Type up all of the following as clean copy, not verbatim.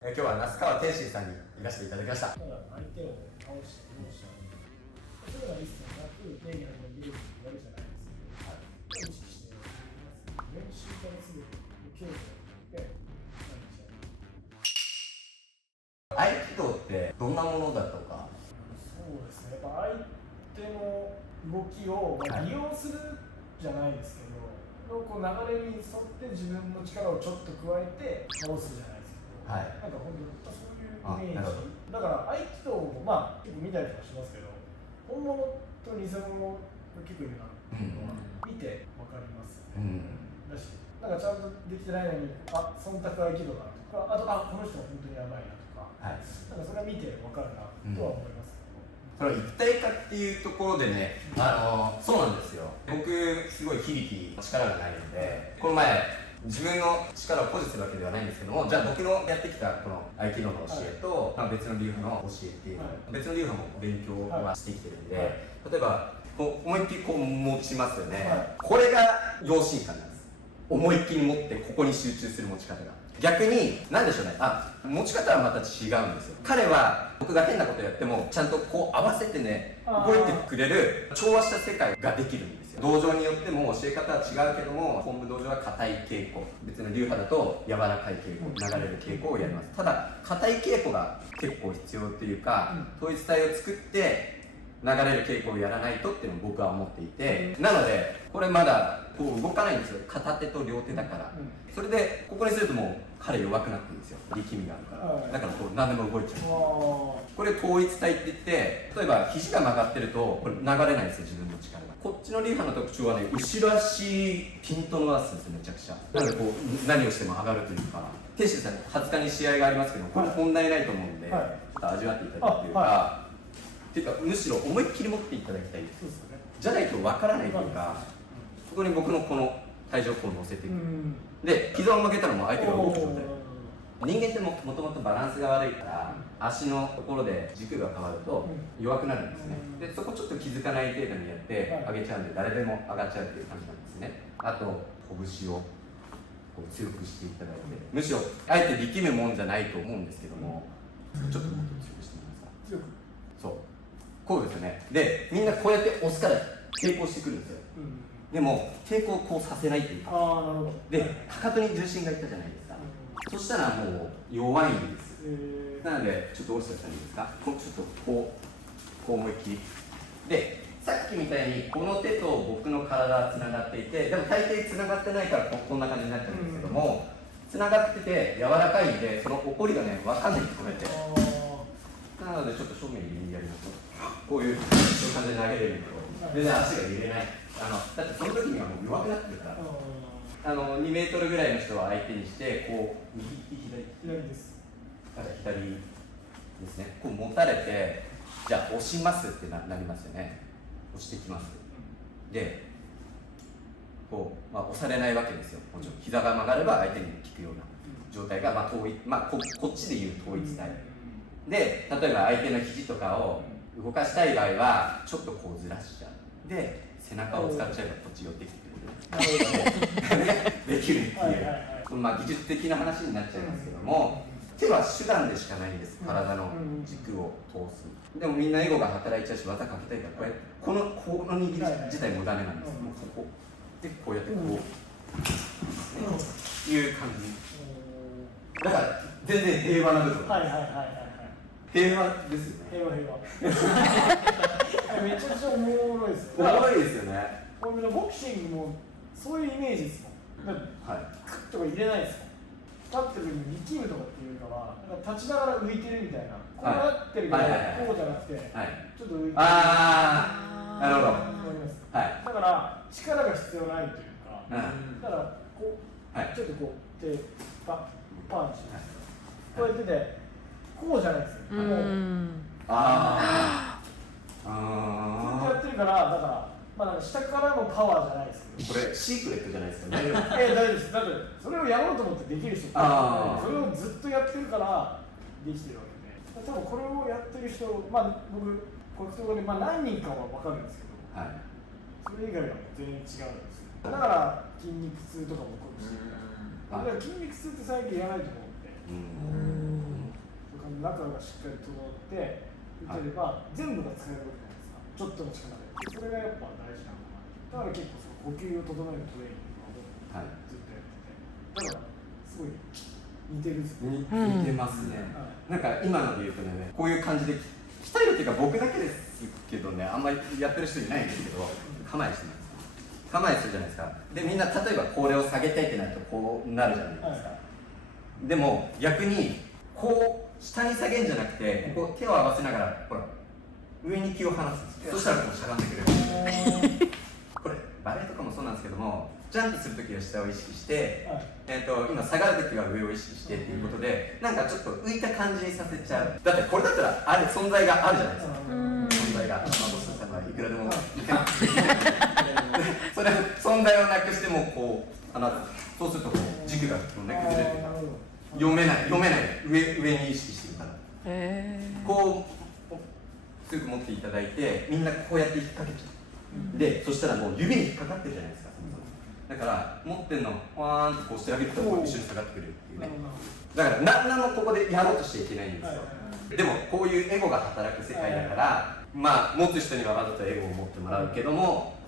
今日は那須川天心さんにいらしていただきました。相手を倒して、容赦それは一切なく、手に入るやるじゃないですけど、意識して練習からすべて強度で合気道ってどんなものだとか。そうですね、やっぱ相手の動きを利用するじゃないですけど、こう流れに沿って自分の力をちょっと加えて倒すじゃないですけど、はい、なんか本当そういうイメージだから合気道も結構見たりとかしますけど、本物と偽物が結構いるなっていうのは見て分かります、だし、なんかちゃんとできてないのに忖度合気道だとか、この人は本当にやばいなとか、なんかそれは見て分かるなとは思います。それは一体化っていうところでね、そうなんですよ。僕すごい響き力がないので、この前自分の力を誇示するわけではないんですけども、じゃあ僕のやってきたこの合気道の教えと、別の流派の教えっていうのを、別の流派も勉強はしてきてるんで、例えばこう思いっきりこう持ちますよね、これが陽心感なんです。思いっきり持ってここに集中する持ち方が。逆に何でしょうね、持ち方はまた違うんですよ。彼は僕が変なことやってもちゃんとこう合わせてね動いてくれる調和した世界ができるんですよ。道場によっても教え方は違うけども、本部道場は硬い稽古、別の流派だと柔らかい稽古、流れる稽古をやります。ただ硬い稽古が結構必要というか、統一体を作って流れる稽古をやらないとっていうのを僕は思っていて、なのでこれまだこう動かないんですよ。片手と両手だから、それでここにするともう彼弱くなってるんですよ。力みがあるから、だからこう何でも動いちゃう。これ統一体って言って、例えば肘が曲がってるとこれ流れないんですよ、自分の力が。こっちの流派の特徴はね、後ろ足ピンと伸ばすんですよ、めちゃくちゃ。なのでこう何をしても上がるというか、天心さん20日に試合がありますけど、これ問題ないと思うんで、ちょっと味わっていただくというか、っていうかむしろ思いっきり持っていただきたいです。じゃないとわからないというか、ここに僕のこの体重をこう乗せていく、で膝を曲げたらもう相手が動く状態。人間ってもともとバランスが悪いから、足のところで軸が変わると弱くなるんですね。でそこちょっと気づかない程度にやって上げちゃうんで、誰でも上がっちゃうっていう感じなんですね。あと拳をこう強くしていただいて、むしろあえて力むもんじゃないと思うんですけども、ちょっともっと強くしてみますか。強く、そうこうですよね。でみんなこうやって押すから抵抗してくるんですよ、でも抵抗をこうさせないっていうか、でかかとに重心がいったじゃないですか、そしたらもう弱いんです、なのでちょっと押しておいたらいいですか。ちょっとこう思いっきりで、さっきみたいにこの手と僕の体はつながっていて、でも大抵つながってないからこんな感じになっちゃうんですけども、つながってて柔らかいんで、その怒りがね分かんないんです、こうやって。なのでちょっと正面にやりますと、こういう感じで投げれると全然足が揺れない。だってその時にはもう弱くなってるから。2メートルぐらいの人は相手にして、こう右利き左です。左ですね。こう持たれて、じゃあ押しますってなりますよね。押してきます。で、こう押されないわけですよ。もちろん膝が曲がれば相手に効くような状態が統一、こっちでいう統一体。で、例えば相手の肘とかを動かしたい場合はちょっとこうずらしちゃう。で、背中を使っちゃえばこっち寄ってきてくれる。できるっていう、技術的な話になっちゃいますけども、手は手段でしかないんです。体の軸を通す。でもみんなエゴが働いちゃうし、技かけたいから、この握り自体もダメなんです。もうここでこうやってこう、いう感じ。だから全然平和な部分。平和ですよね。平和めちゃくちゃおもろいです。おもろいですよね。ボクシングもそういうイメージですもん。クッとか入れないですもん。立ってる時に力むとかっていうのは、立ちながら浮いてるみたいな。こうなってるけど、こうじゃなくて、ちょっと浮いてる。なるほど。だから力が必要ないというか、だからこう、ちょっとこう手パンチこうやってて、こうじゃないですよ。ずっとやってるから、だから下からのパワーじゃないですけど、これシークレットじゃないですか。大丈夫です。だってそれをやろうと思ってできる人って、それをずっとやってるからできてるわけで、多分これをやってる人、僕格闘家で何人かは分かるんですけど、それ以外は全然違うんですよ。だから筋肉痛とかも起こるし、だから筋肉痛って最近やらないと思うんで。中がしっかり整って打てれば、全部が使えるわけじゃないですか、ちょっとの力で。それがやっぱ大事なのかな。だから結構その呼吸を整えるトレーニングをずっとやってて、だからすごい似てるんですね。似てますね、なんか今ので言うとね、こういう感じで鍛えるっていうか僕だけですけどね、あんまりやってる人いないんですけど、構えしてます。構えするじゃないですか。でみんな例えばこれを下げたいってなるとこうなるじゃないですか、でも逆にこう下に下げるんじゃなくて、ここ手を合わせながらほら上に気を離すんですよ。そしたらこうしゃがんでくれる。これバレエとかもそうなんですけども、ジャンプするときは下を意識して、今下がるときは上を意識してっていうことで、なんかちょっと浮いた感じにさせちゃう。だってこれだったらある存在があるじゃないですか、存在が。まあボスさんはいくらでもそれ存在をなくしてもこうそうするとこう軸が崩れるというか、読めない上に意識してるから、こう強く持っていただいて、みんなこうやって引っ掛けちゃう、でそしたらもう指に引っかかってるじゃないですか。だから持ってんのワーンってこうしてあげると一緒に下がってくれるっていうね。だから何もここでやろうとしちゃいけないんですよ。でもこういうエゴが働く世界だから、まあ持つ人にはわざとエゴを持ってもらうけども、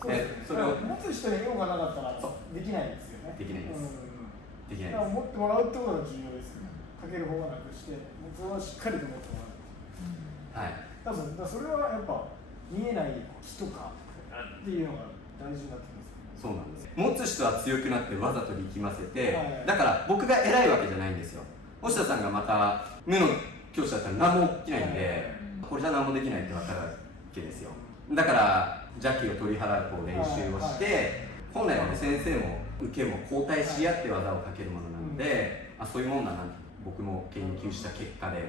それを持つ人にエゴがなかったらできないんですよね。できないです。できないです。持ってもらうってことが重要ですよね。かける方がなくして、それはしっかりと持ってもらう。はい。多分それはやっぱ見えない木とかっていうのが大事になってきます。そうなんです。持つ人は強くなってわざと力ませて、だから僕が偉いわけじゃないんですよ。星田さんがまた無の教師だったら何も起きないんで、これじゃ何もできないって分かるわけですよ。だから邪気を取り払うこう練習をして、本来はね、先生も受けも交代し合って技をかけるものなので、そういうもんだなって僕も研究した結果で。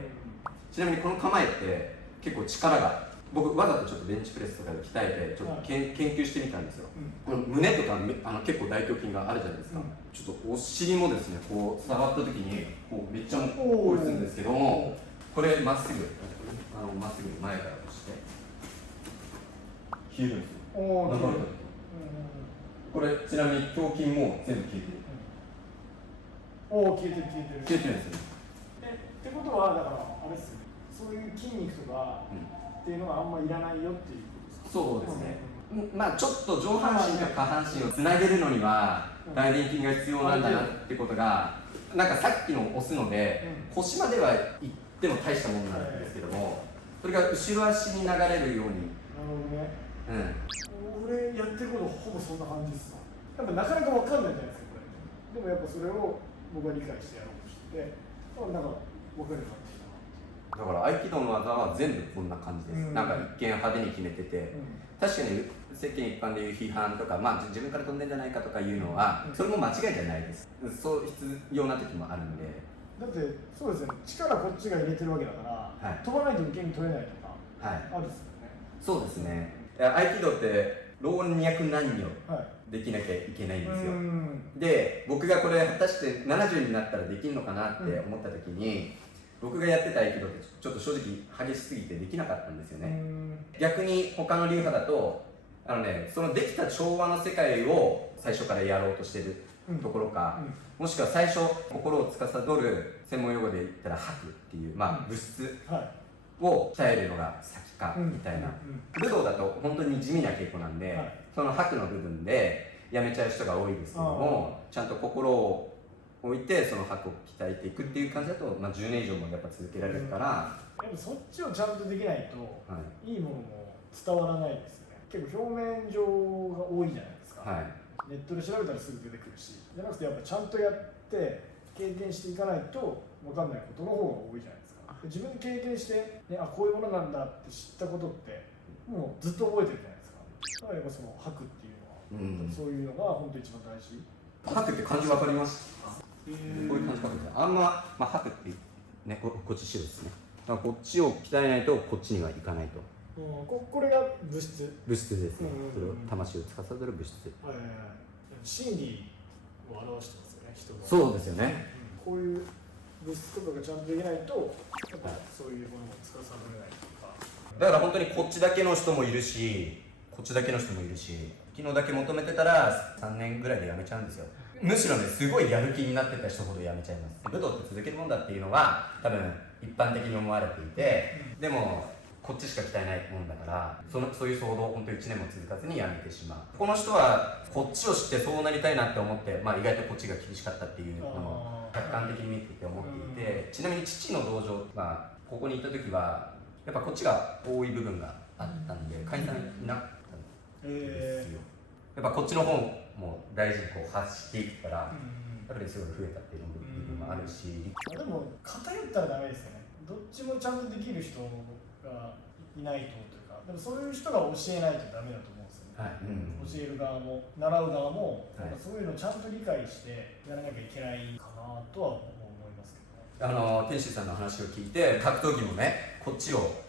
ちなみにこの構えって結構力が、僕わざとちょっとベンチプレスとかで鍛えてちょっと研究してみたんですよ。この胸とか結構大胸筋があるじゃないですか。ちょっとお尻もですね、こう触った時にこうめっちゃこうするんですけども、これまっすぐまっすぐ前から押して消えるんですよ。流れた時。これちなみに胸筋も全部消えてる。消えてる消えてるんですよ。ってことはだからあれですよね。そういう筋肉とかっていうのはあんまいらないよっていうことですか。そうですね。まあちょっと上半身と下半身をつなげるのには大臀筋が必要なんだなってことが、なんかさっきの押すので腰までは行っても大したものなんですけども、それが後ろ足に流れるように。なるほどね。俺やってることほぼそんな感じですわ。やっぱなかなかわかんないじゃないですかこれ。でもやっぱそれを僕は理解してやろうとしてて、なんかわかるようになってきたな。だから合気道の技は全部こんな感じです。なんか一見派手に決めてて、確かに世間一般でいう批判とか、まあ自分から飛んでんじゃないかとかいうのは、それも間違いじゃないです。そう必要な時もあるんで。だってそうですよね。力こっちが入れてるわけだから、飛ばないと受け身取れないとかあるんですよね。そうですね。合気道って老若男女できなきゃいけないんですよ。で、僕がこれ果たして70になったらできるのかなって思った時に、僕がやってた合気道ってちょっと正直激しすぎてできなかったんですよね。逆に他の流派だとそのできた調和の世界を最初からやろうとしてるところか、もしくは最初心を司る専門用語で言ったら拍っていう、まあ、物質を鍛えるのが先かみたいな。武道だと本当に地味な稽古なんで、その拍の部分でやめちゃう人が多いですけども、ちゃんと心を置いてその拍を鍛えていくっていう感じだと、まあ、10年以上もやっぱ続けられるから、でもそっちをちゃんとできないと、いいものも伝わらないですよね。結構表面上が多いじゃないですか。ネットで調べたらすぐ出てくるし、じゃなくてやっぱちゃんとやって経験していかないと分かんないことの方が多いじゃないですか。自分で経験して、ね、こういうものなんだって知ったことってもうずっと覚えてるじゃないですか。だからやっぱその拍っていうのは、そういうのが本当に一番大事。拍って漢字分かります？こういう感じかもしれない。まあ拍ってね、こっち白ですね。だからこっちを鍛えないとこっちにはいかないと。これが物質ですね。それを魂を司る物質。真理を表してますよね、人が。そうですよね。こういう物質とかがちゃんとできないと、やっぱそういうものも司れないとか。だから本当にこっちだけの人もいるし、こっちだけの人もいるし、昨日だけ求めてたら3年ぐらいでやめちゃうんですよ。むしろね、すごいやる気になってた人ほどやめちゃいます。武道って続けるもんだっていうのは多分一般的に思われていて、でもこっちしか鍛えないもんだからそういう騒動を本当1年も続かずにやめてしまう。この人はこっちを知ってそうなりたいなって思って、意外とこっちが厳しかったっていうのも客観的に見てて思っていて、ちなみに父の道場、ここに行った時はやっぱこっちが多い部分があったんで会員さんいなかったんですよ。やっぱこっちの方も大事にこう発していくから、やっぱりすごい増えたっていう部分もあるし、でも偏ったらダメですよね。どっちもちゃんとできる人がいないとというか、でもそういう人が教えないとダメだと思うんですよね。教える側も習う側も、そういうのをちゃんと理解してやらなきゃいけないかなとは思いますけどね。天心さんの話を聞いて、格闘技もねこっちを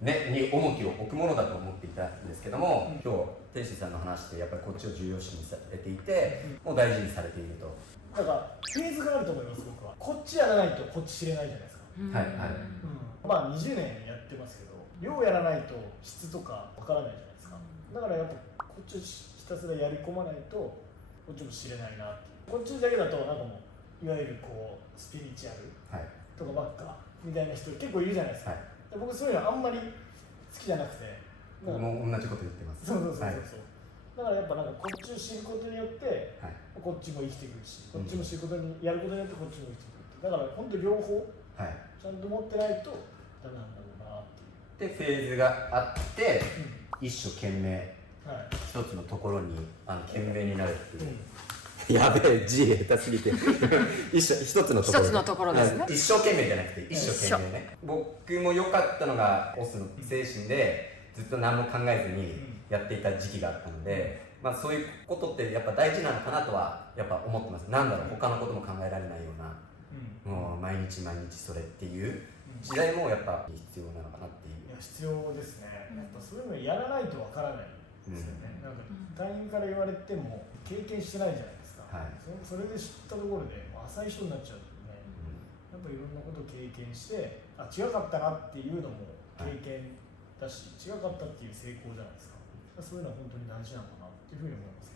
に重きを置くものだと思っていたんですけども、今日天心さんの話でやっぱりこっちを重要視にされていて、もう大事にされていると。だからフェーズがあると思います。僕はこっちやらないとこっち知れないじゃないですか。20年やってますけど、量やらないと質とかわからないじゃないですか。だからやっぱこっちをひたすらやり込まないとこっちも知れないなっていう。こっちだけだとなんかもういわゆるこうスピリチュアルとかばっかみたいな人結構いるじゃないですか。で僕そういうのあんまり好きじゃなくて、僕も同じこと言ってます。そうだからやっぱなんかこっちを知ることによって、こっちも生きてくるし、こっちも知ることにやることによってこっちも生きてくる。だから本当両方、ちゃんと持ってないとダメなんだろうなっていう。でフェーズがあって、一生懸命、一つのところに懸命になるっていう。やべえ、字下手すぎて一つのところですね。一生懸命じゃなくて一生懸命ね。僕も良かったのがオスの精神でずっと何も考えずにやっていた時期があったので、そういうことってやっぱ大事なのかなとはやっぱ思ってます。なんだろう、他のことも考えられないような、もう毎日毎日それっていう時代もやっぱ必要なのかなっていう。いや必要ですね。やっぱそういうのやらないとわからないですよね。なんか隊員から言われても経験してないじゃないですか。それで知ったところで浅い人になっちゃうとね、やっぱいろんなことを経験して、違かったなっていうのも経験だし、違かったっていう成功じゃないですか。そういうのは本当に大事なのかなっていうふうに思います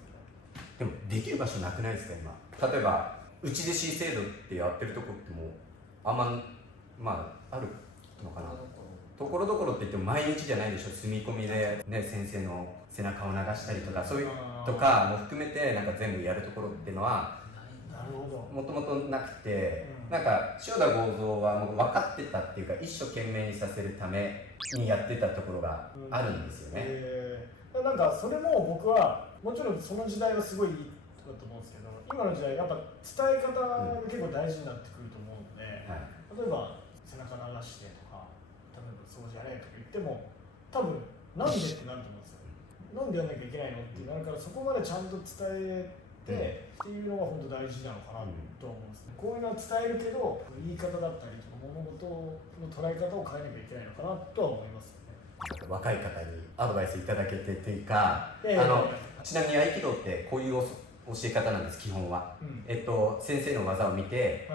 けど。でもできる場所なくないですか今。例えば内弟子制度ってやってるとこってもあんまあるのかな。ところどころって言っても毎日じゃないでしょ。住み込みで、ね、先生の背中を流したりとかそういうとかも含めてなんか全部やるところっていうのはもともとなくて、なんか塩田剛三はもう分かってたっていうか一生懸命にさせるためにやってたところがあるんですよね。なんかそれも僕はもちろんその時代はすごいいいと思うんですけど、今の時代やっぱ伝え方が結構大事になってくると思うので、例えば背中流してとか、例えば掃除やれとか言っても多分なんでってなると思うんですよ。なんでやんなきゃいけないのってなるから、そこまでちゃんと伝えてっていうのが本当大事なのかなと思うんですね。こういうのは伝えるけど言い方だったりとか物事の捉え方を変えなきゃいけないのかなとは思いますよね。若い方にアドバイスいただけてっていうか、ちなみに合気道ってこういう教え方なんです。基本は、先生の技を見て、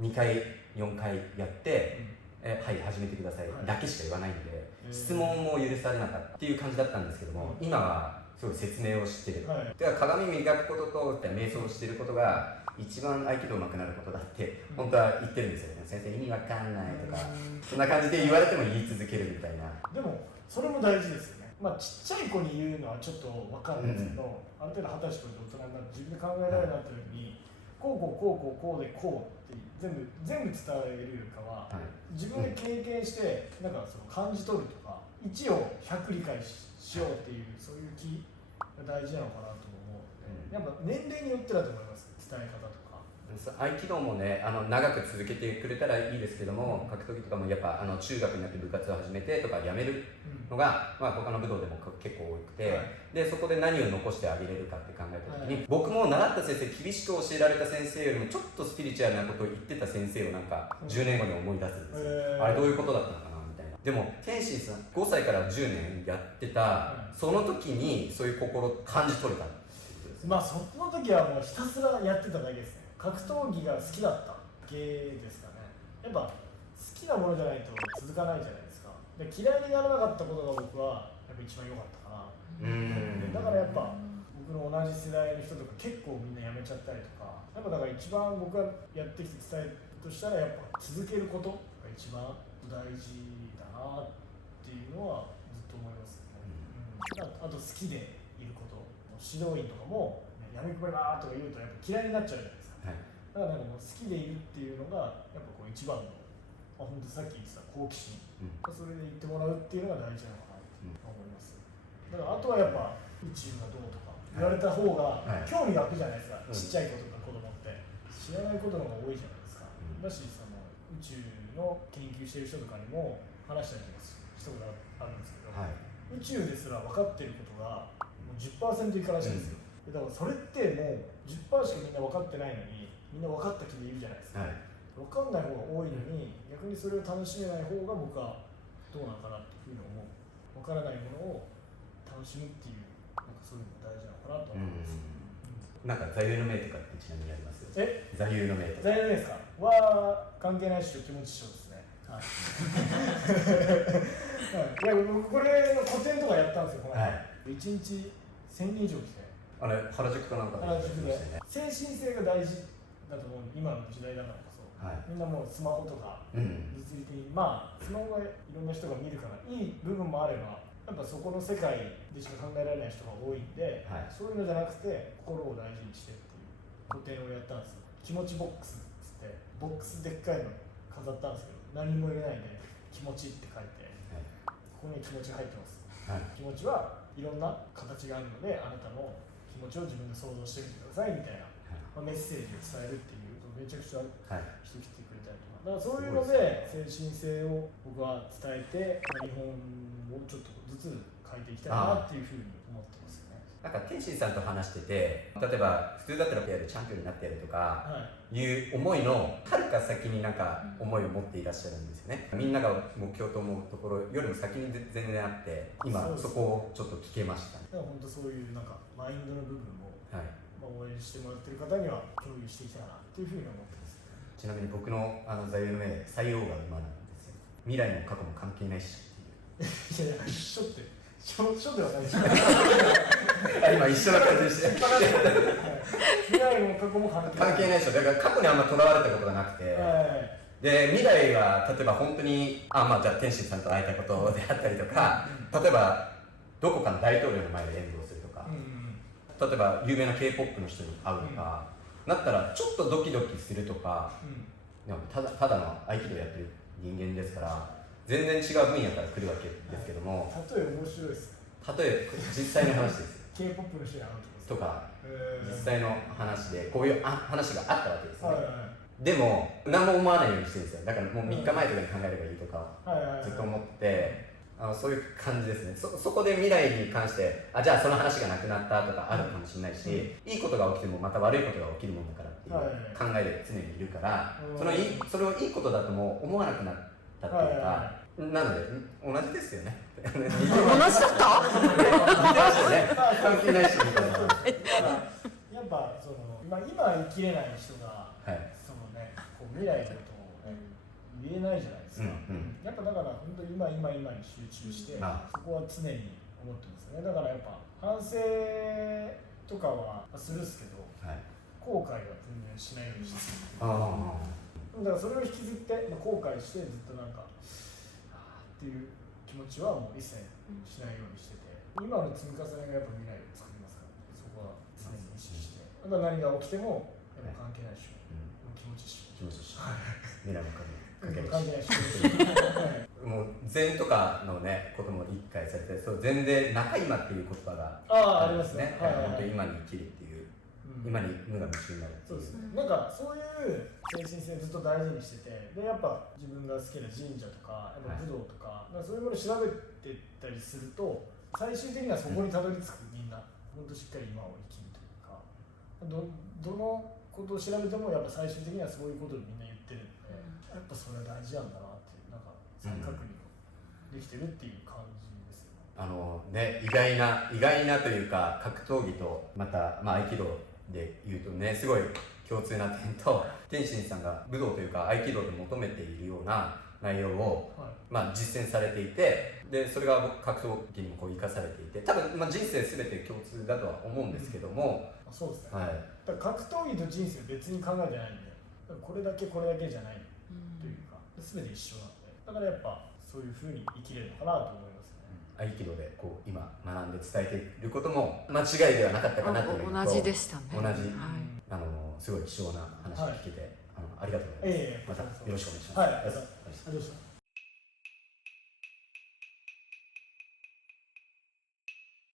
2回4回やって、はい始めてください、だけしか言わないんで、質問も許されなかったっていう感じだったんですけども、今はすごい説明をしてる、では鏡磨くことと瞑想をしてることが一番合気道上手くなることだって本当は言ってるんですよね。先生意味わかんないとか、そんな感じで言われても言い続けるみたいな。でもそれも大事ですよね。ちっちゃい子に言うのはちょっとわかんないですけど、ある程度20歳と大人になって自分で考えられるようになった時に、こうでこうって全部伝えるよりかは、自分で経験してなんかその感じ取るとか、1を100理解しようっていうそういう気が大事なのかなと思うので、やっぱ年齢によってだと思います。伝え方とか。合気道もね長く続けてくれたらいいですけども、格闘技とかもやっぱ中学になって部活を始めてとか辞めるのが、他の武道でも結構多くて、でそこで何を残してあげれるかって考えた時に、僕も習った先生、厳しく教えられた先生よりもちょっとスピリチュアルなことを言ってた先生をなんか10年後に思い出すんですよ。あれどういうことだったのかなみたいな。でも天心さん5歳から10年やってた、その時にそういう心感じ取れたってことです。その時はもうひたすらやってただけですね。格闘技が好きだった系ですかね。やっぱ好きなものじゃないと続かないじゃないですか。で嫌いにならなかったことが僕はやっぱ一番良かったかな。だからやっぱ僕の同じ世代の人とか結構みんな辞めちゃったりとか、やっぱだから一番僕がやってきて伝えとしたらやっぱ続けることが一番大事だなっていうのはずっと思いますね、あと好きでいること、指導員とかも、ね、やめくばりばーとか言うとやっぱ嫌いになっちゃうじゃないですか、だからなんかもう好きでいるっていうのがやっぱこう一番の、本当さっき言ってた好奇心、それで言ってもらうっていうのが大事なのかなと思います。だからあとはやっぱ宇宙がどうとか言われた方が興味が湧くじゃないですか、ちっちゃい子とか子供って知らないことの方が多いじゃないですか、だしその宇宙の研究してる人とかにも話したりとかしたことがあるんですけど、宇宙ですら分かってることがもう 10% 以下らしいんですよ、だからそれってもう 10% しかみんな分かってないのにみんな分かった気でいるじゃないですか、分かんない方が多いのに逆にそれを楽しめない方が僕はどうなのかなっていうふうに思う。分からないものを楽しむっていうなんかそういうのが大事なのかなと思います、なんか座右の銘とかってちなみにあります？座右の銘とか。座右の銘ですかは関係ないっしょ気持ち一緒ですね、はい、いや僕これの個展とかやったんですよ、この間、1日1000人以上来て、あれ原宿かなんかで原宿で精神性が大事だと思う。今の時代だからこそ、みんなもうスマホとか、物理的にまあスマホがいろんな人が見るからいい部分もあればやっぱそこの世界でしか考えられない人が多いんで、そういうのじゃなくて心を大事にしてっていう個展をやったんですよ。気持ちボックスっつってボックスでっかいの飾ったんですけど何も入れないで気持ちって書いて、ここに気持ちが入ってます、気持ちはいろんな形があるのであなたの気持ちを自分で想像してみてくださいみたいな、メッセージを伝えるっていうめちゃくちゃ人来てくれたりとか、だからそういうので精神性を僕は伝えて日本をちょっとずつ変えていきたいなっていうふうに思ってますよね。なんか天心さんと話してて、例えば普通だったらやるチャンピオンになってやるとかいう思いのはるか先になんか思いを持っていらっしゃるんですよね。みんなが目標と思うところよりも先に全然あって今そこをちょっと聞けましたね。だから本当そういうなんかマインドの部分も、応援してもらってる方には共有していきたいなっていうふうに思ってます。ちなみに僕の座右の銘採用が馬なんですよ。未来も過去も関係ないしっていう。いやいやしょではないです今一緒な感じして未来も過去も関係ないでしょ。だから過去にあんまとらわれたことがなくて、で未来は例えば本当にじゃあ天心さんと会えたことであったりとか、例えばどこかの大統領の前で演説するとか、例えば有名な K-POP の人に会うとか、なったらちょっとドキドキするとか、ただの合気道やってる人間ですから全然違う分野から来るわけですけども、例え面白いです例え実際の話ですよK-POP の人に会うとか、実際の話でこういう話があったわけですね、でも何も思わないようにしてるんですよ。だからもう3日前とかに考えればいいとかずっと思って、そういう感じですね。そこで未来に関してじゃあその話がなくなったとかあるかもしれないし、いいことが起きてもまた悪いことが起きるもんだからっていう考えで常にいるから、それをいいことだとも思わなくなったっていうか、なので同じですよね。同じだった？似てましたよね。関係ない人みたいな。やっぱその今生きれない人が、そのねこう未来のことを言えないじゃないですか、やっぱだから本当に今に集中して、そこは常に思ってますね。だからやっぱ反省とかはするっすけど、後悔は全然しないようにしてる。だからそれを引きずって、後悔してずっとなんかっていう気持ちはもう一切しないようにしてて、今の積み重ねがやっぱ未来を作りますから、そこは常に意識して、何が起きてもやっぱ関係ないでしょ、気持ち一緒未来も関係ないしもう禅とかのねことも理解されて、そう禅で中今っていう言葉がありますね。本当に今に生きるっていう、今に無我夢中になるっていう。そうですね。なんかそういう精神性ずっと大事にしてて、でやっぱ自分が好きな神社とかやっぱ武道とか、そういうものを調べてったりすると最終的にはそこにたどり着く。みんな本当しっかり今を生きるというか、どのことを調べてもやっぱ最終的にはそういうことをみんな言ってるんで、やっぱそれは大事なんだなっていう、なんか再確認をできてるっていう感じですよね。意外なというか、格闘技とまた合気道で言うとね、すごい共通な点と、天心さんが武道というか合気道で求めているような内容を、実践されていて、でそれが格闘技にも生かされていて、多分、人生全て共通だとは思うんですけども、そうですね、だから格闘技と人生別に考えてないんで、これだけじゃないというか、全て一緒なんで、だからやっぱそういう風に生きれるのかなと思いますね。合気道でこう今学んで伝えていることも間違いではなかったかなというのと、同じでしたね。同じ、はい、すごい貴重な話を聞けて、ありがとうございます。またよろしくお願いします。はい、ありがとうございました。